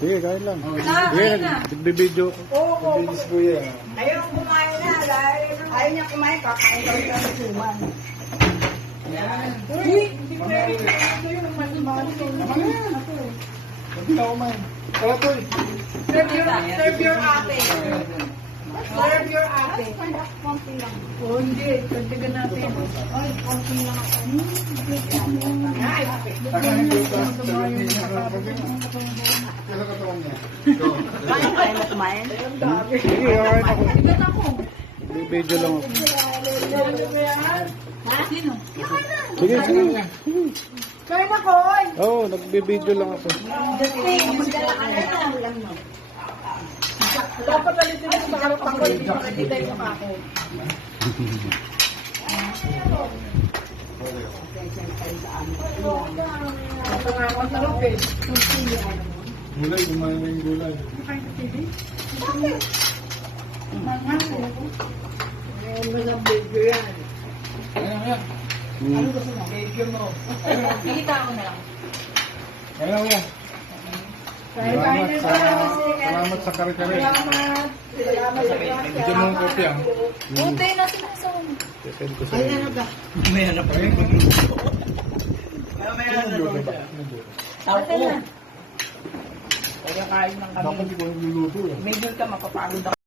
Sige, kain lang. Kain na. Nagbibideo ko. Oo. Nagbibideo ko yan. Ayaw kumain na. Ayaw niya kumain. Kakain kami sa suman. Uy, hindi ko na ito yung Hindi na kumain. Tara, Toy. Serve your ate. Serve your ate. Konti lang. O hindi, tagdagan natin. Ay, konti lang ako. Ay, kaya mo kumain? Sige, kain ako. Tagdagan ako. Nagbibideo lang ako. Sino? Sige, sige. Kaya na ko. Oo, nagbibideo lang ako. Dapat alitin mo sa harap ako. Hindi makikita yung ako. Gulay, kumain na yung gulay. Ayan. Nakita ako na lang. Ayan. Salamat sa kare-kare. Ito mong kopi ah. Puti na sinasawang. Send ko sa'yo. May hanap pa rin. May hanap pa rin. Ako. Kaya kain ng Ako hindi ko niluluto eh. Medyo ka mapapagod ako.